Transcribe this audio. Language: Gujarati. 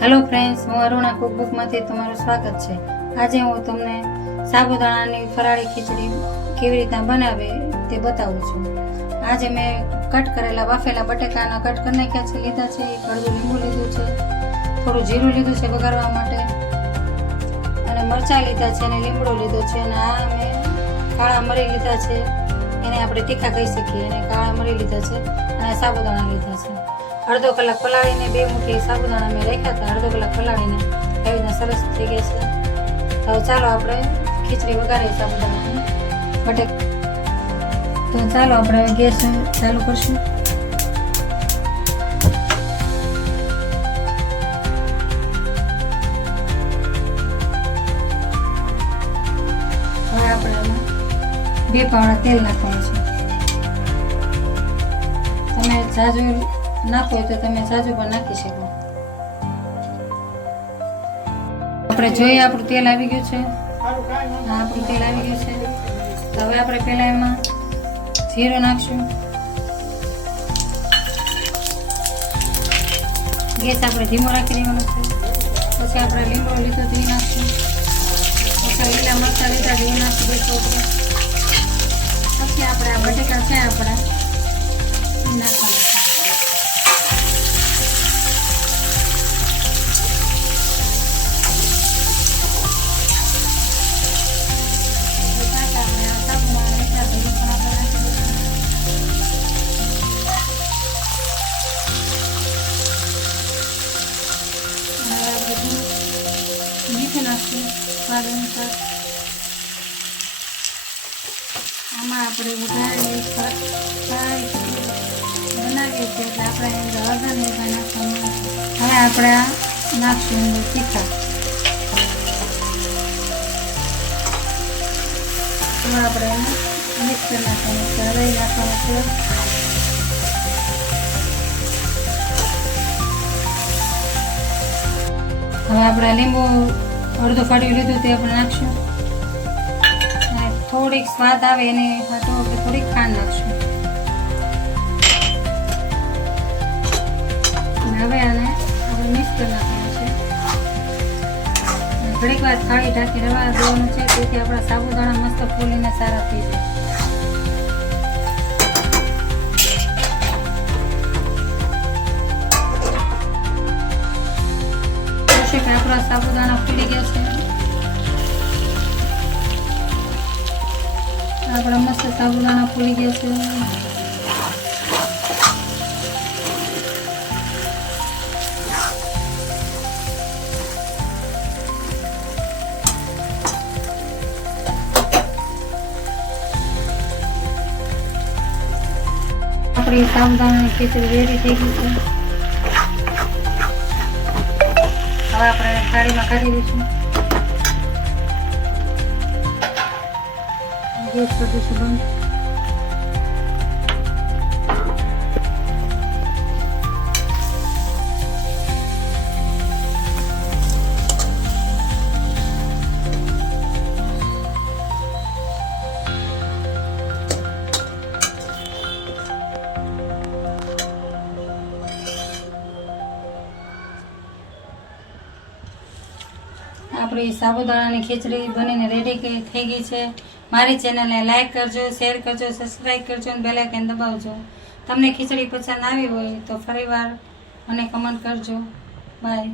હેલો ફ્રેન્ડ્સ હું અરુણા કુકબુકમાંથી તમારું સ્વાગત છે. આજે હું તમને સાબુદાણાની ફરાળી ખીચડી કેવી રીતના બનાવે તે બતાવું છું. આજે મેં કટ કરેલા બાફેલા બટેકાના કટ કરી નાખ્યા છે, લીધા છે અડધું લીંબુ લીધું છે, થોડું જીરું લીધું છે વઘારવા માટે, અને મરચાં લીધા છે અને લીમડો લીધો છે, અને આ મેં કાળા મરી લીધા છે. એને આપણે તીખા કહી શકીએ અને કાળા મરી લીધા છે અને સાબુદાણા લીધા છે. અડધો કલાક પલાળીને બે મુઠ્ઠી સાબુદાણા મેં રાખ્યા હતા, અડધો કલાક પલાળીને એવી રીતના સરસ થઈ ગયા છે. હવે ચાલો આપણે ખીચડી વઘારીએ સાબુદાણા બટેક તો ચાલો આપણે ગેસ ચાલુ કરશું. બે પાવડા તેલ નાખવાનું છે. તમે જાજુ નાખો તો તમે સાજુ પણ નાખી શકો. આપણે જોઈએ આપણું તેલ આવી ગયું છે. આપણું તેલ આવી ગયું છે. હવે આપણે પહેલાં એમાં જીરો નાખશું. ગેસ આપણે ધીમો રાખી દેવાનો છે. પછી આપણે લીમડો લીધો તે નાખશું. પછી લીલા મરચાં લીધા તે નાખી દઈશું આપણે. પછી આપણે આ બટેકા છે આપણા. આમાં આપણે ઉધારી બનાવીએ છીએ એટલે આપણે અંદર અડધા નાખવાનું હવે આપણે નાખશું અંદર તીખા આપણે મિક્સ કરી નાખવાનું છે હવે નાખવાનું છે હવે આપણે લીંબુ અડધું કાઢી લીધું તે આપણે નાખશું. અને થોડીક સ્વાદ આવે એને હાટો આપણે થોડીક ખાંડ નાખશું. હવે આને આપણે મિક્સ કરી નાખવાનું છે. ઘડીક વાર થાળી ઢાંકી રવા દેવાનું છે તેથી આપણા સાબુદાણા મસ્ત ફૂલીને સારા થઈ જાય. આપણા સાબુદાણા આપણા મસ્ત સાબુદાણા ફૂલી ગયા છે આપણી સાબુદાણાની ખીચડી રેડી થઈ ગઈ છે હવે આપણે થાળીમાં કાઢી દઈશું ગેસ કરી દઈશું બંધ આપણી સાબુદાણાની ખીચડી બનીને રેડી થઈ ગઈ છે. મારી ચેનલને લાઇક કરજો શેર કરજો સબસ્ક્રાઈબ કરજો અને બેલાઇકન દબાવજો. તમને ખીચડી પસંદ આવી હોય તો ફરીવાર મને કમેન્ટ કરજો. બાય